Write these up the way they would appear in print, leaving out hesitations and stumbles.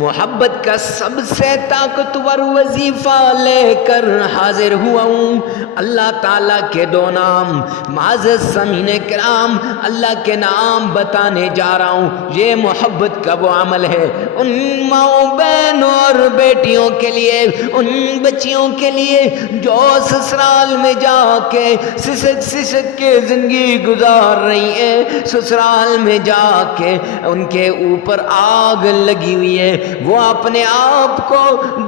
محبت کا سب سے طاقتور وظیفہ لے کر حاضر ہوا ہوں۔ اللہ تعالیٰ کے دو نام، معزز سامعین کرام، اللہ کے نام بتانے جا رہا ہوں۔ یہ محبت کا وہ عمل ہے ان ماؤں بہنوں اور بیٹیوں کے لیے، ان بچیوں کے لیے جو سسرال میں جا کے سسک سسک کے زندگی گزار رہی ہیں، سسرال میں جا کے ان کے اوپر آگ لگی ہوئی ہے، وہ اپنے آپ کو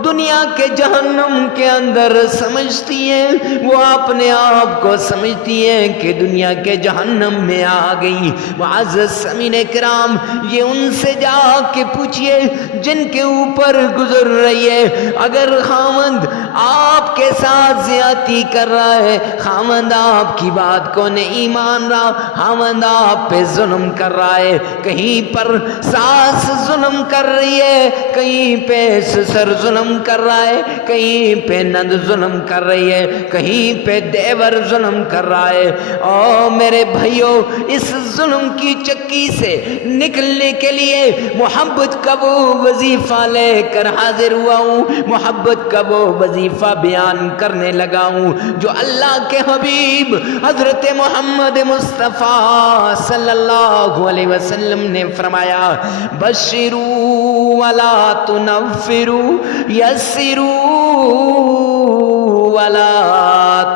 دنیا کے جہنم کے اندر سمجھتی ہیں، وہ اپنے آپ کو سمجھتی ہیں کہ دنیا کے جہنم میں آ گئی۔ معزز سامعین کرام، یہ ان سے جا کے پوچھئے جن کے اوپر گزر رہی ہے، اگر خاوند آپ کے ساتھ زیادتی کر رہا ہے، خاوند آپ کی بات کو نہیں مان رہا، خاوند آپ پہ ظلم کر رہا ہے، کہیں پر ساس ظلم کر رہی ہے، کہیں پہ سسر ظلم کر رہا ہے، کہیں پہ نند ظلم کر رہی ہے، کہیں پہ دیور ظلم کر رہا ہے۔ او میرے بھائیو، اس ظلم کی چکی سے نکلنے کے لیے محبت کا وہ وظیفہ لے کر حاضر ہوا ہوں، محبت کا وہ وظیفہ بیان کرنے لگا ہوں جو اللہ کے حبیب حضرت محمد مصطفیٰ صلی اللہ علیہ وسلم نے فرمایا، بشروا ولا تنفروا یسروا ولا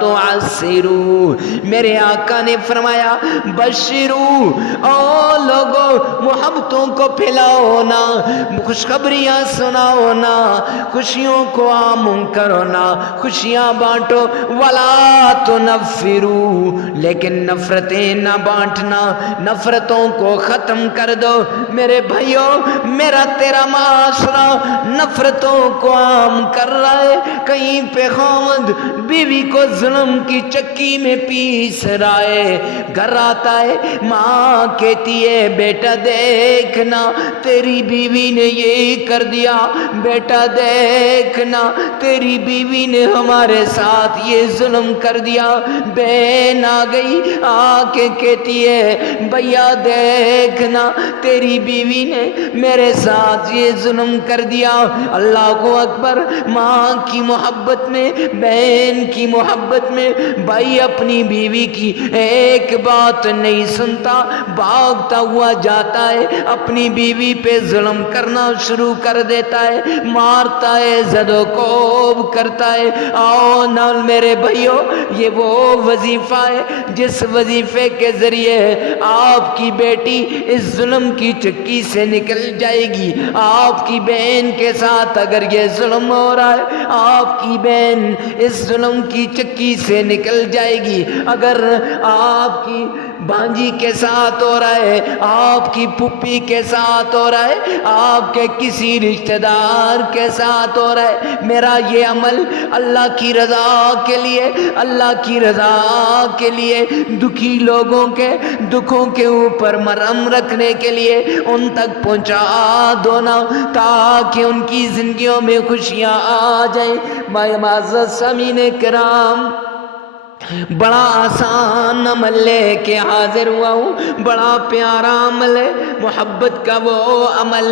تعسروا۔ میرے آقا نے فرمایا، بشرو، او لوگو محبتوں کو پھیلاؤ نا، خوشخبریاں سناؤ نا، خوشیوں کو عام کرو نا، خوشیاں بانٹو، ولا تنفروا، لیکن نفرتیں نہ بانٹنا، نفرتوں کو ختم کر دو۔ میرے بھائیوں، میرا تیرا معاشرہ نفرتوں کو عام کر رہا ہے، کہیں پہ خاوند بیوی کو ظلم کی چکی میں پیس رہا ہے، گھر آتا ہے، ماں کہتی ہے بیٹا دیکھنا تیری بیوی نے یہ کر دیا، بیٹا دیکھنا تیری بیوی نے ہمارے ساتھ یہ ظلم کر دیا۔ بہن آ گئی، آ کے کہتی ہے بھیا دیکھنا تیری بیوی نے میرے ساتھ یہ ظلم کر دیا۔ اللہ اکبر، ماں کی محبت میں، بہن کی محبت میں بھائی اپنی بیوی کی ایک بات نہیں سنتا، بھاگتا ہوا جاتا ہے، اپنی بیوی پہ ظلم کرنا شروع کر دیتا ہے، مارتا ہے، زد و کوب کرتا ہے۔ آؤ نا میرے بھائیو، یہ وہ وظیفہ ہے جس وظیفے کے ذریعے آپ کی بیٹی اس ظلم کی چکی سے نکل جائے گی۔ آپ کی بہن کے ساتھ اگر یہ ظلم ہو رہا ہے، آپ کی بہن اس ظلم کی چکی سے نکل جائے گی۔ اگر آپ کی بانجی کے ساتھ ہو رہا ہے، آپ کی پھپھی کے ساتھ ہو رہا ہے، آپ کے کسی رشتہ دار کے ساتھ ہو رہا ہے، میرا یہ عمل اللہ کی رضا کے لیے، اللہ کی رضا کے لیے، دکھی لوگوں کے دکھوں کے اوپر مرہم رکھنے کے لیے ان تک پہنچا دو نا، تاکہ ان کی زندگیوں میں خوشیاں آ جائیں۔ معزز سامعین کرام، بڑا آسان عمل لے کے حاضر ہوا ہوں، بڑا پیارا عمل ہے، محبت کا وہ عمل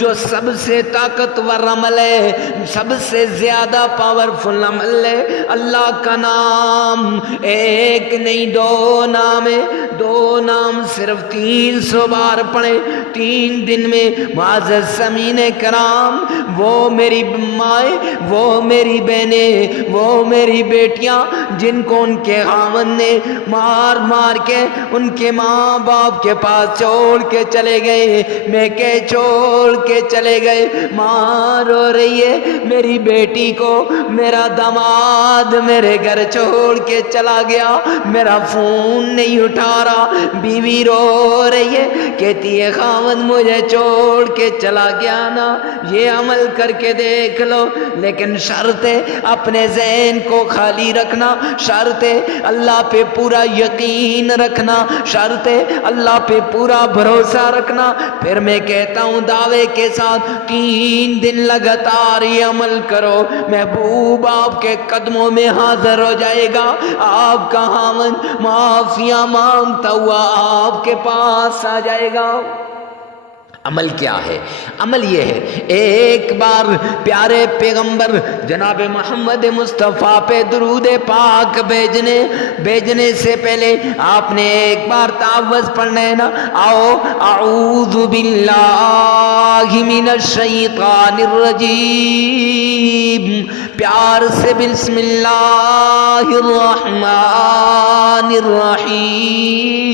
جو سب سے طاقتور عمل ہے، سب سے زیادہ پاورفل عمل ہے۔ اللہ کا نام ایک نہیں دو نام ہے، دو نام صرف 300 بار پڑھیں 3 دن میں۔ معزز سامعین کرام، وہ میری مائیں، وہ میری بہنیں، وہ میری بیٹیاں جن کو ان کے خاوند نے مار مار کے ان کے ماں باپ کے پاس چھوڑ کے چلے گئے، میں کہ چھوڑ کے چلے گئے، ماں رو رہی ہے میری بیٹی کو، میرا داماد میرے گھر چھوڑ کے چلا گیا، میرا فون نہیں اٹھا رہا، بیوی رو رہی ہے کہتی ہے خاوند مجھے چھوڑ کے چلا گیا نا۔ یہ عمل کر کے دیکھ لو، لیکن شرط ہے اپنے ذہن کو خالی رکھنا، شرط ہے اللہ پہ پورا یقین رکھنا، شرط ہے اللہ پہ پورا بھروسہ رکھنا۔ پھر میں کہتا ہوں دعوے کے ساتھ 3 دن لگاتار یہ عمل کرو، محبوب آپ کے قدموں میں حاضر ہو جائے گا، آپ کا خاوند معافیاں مانگتا ہوا آپ کے پاس آ جائے گا۔ عمل کیا ہے؟ عمل یہ ہے، ایک بار پیارے پیغمبر جناب محمد مصطفیٰ پہ درود پاک بھیجنے سے پہلے آپ نے ایک بار تعوذ پڑھنا ہے نا، آؤ اعوذ باللہ من الشیطان الرجیم، پیار سے بسم اللہ الرحمن الرحیم،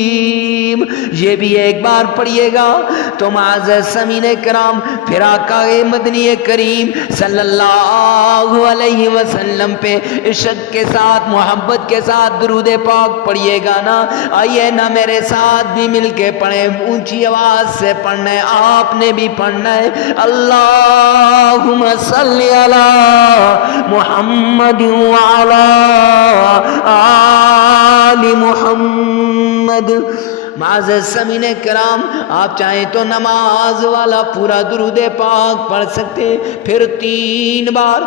یہ بھی ایک بار پڑھیے گا تو معزز سامعین کرام پھر آقا مدنی کریم صلی اللہ علیہ وسلم پہ عشق کے ساتھ محبت کے ساتھ درود پاک پڑھیے گا نا۔ آئیے نا میرے ساتھ بھی مل کے پڑھیں، اونچی آواز سے پڑھنا ہے، آپ نے بھی پڑھنا ہے، اللہم صلی علی محمد وعلی آل محمد۔ معزز سامعین کرام آپ چاہیں تو نماز والا پورا درود پاک پڑھ سکتے، پھر 3 بار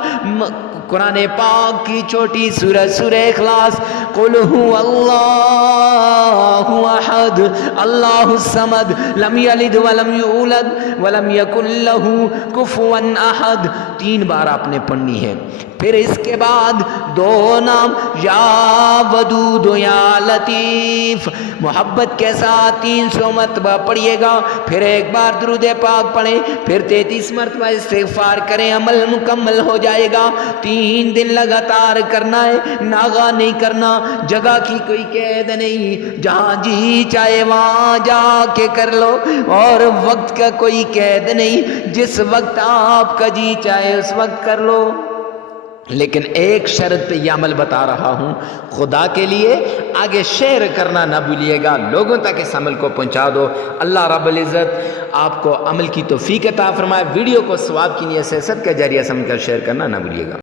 قرآن پاک کی چھوٹی سورہ اخلاص، قل هو اللہ احد اللہ الصمد لم یلد ولم یولد ولم یکن لہ کفوا احد، 3 بار آپ نے پڑھنی ہے۔ پھر اس کے بعد 2 نام یا ودود یا لطیف محبت کے ساتھ 300 مرتبہ پڑھیے گا، پھر ایک بار درود پاک پڑھیں، پھر 33 مرتبہ استغفار کریں، عمل مکمل ہو جائے گا۔ 3 دن لگاتار کرنا ہے، ناغا نہیں کرنا، جگہ کی کوئی قید نہیں، جہاں جی چاہے وہاں جا کے کر لو، اور وقت کا کوئی قید نہیں، جس وقت آپ کا جی چاہے اس وقت کر لو۔ لیکن ایک شرط پہ یہ عمل بتا رہا ہوں خدا کے لیے، آگے شیئر کرنا نہ بھولیے گا، لوگوں تک اس عمل کو پہنچا دو۔ اللہ رب العزت آپ کو عمل کی توفیق عطا فرمائے۔ ویڈیو کو ثواب کی نیت سے صدقہ جاریہ سمجھ کر شیئر کرنا نہ بھولیے گا۔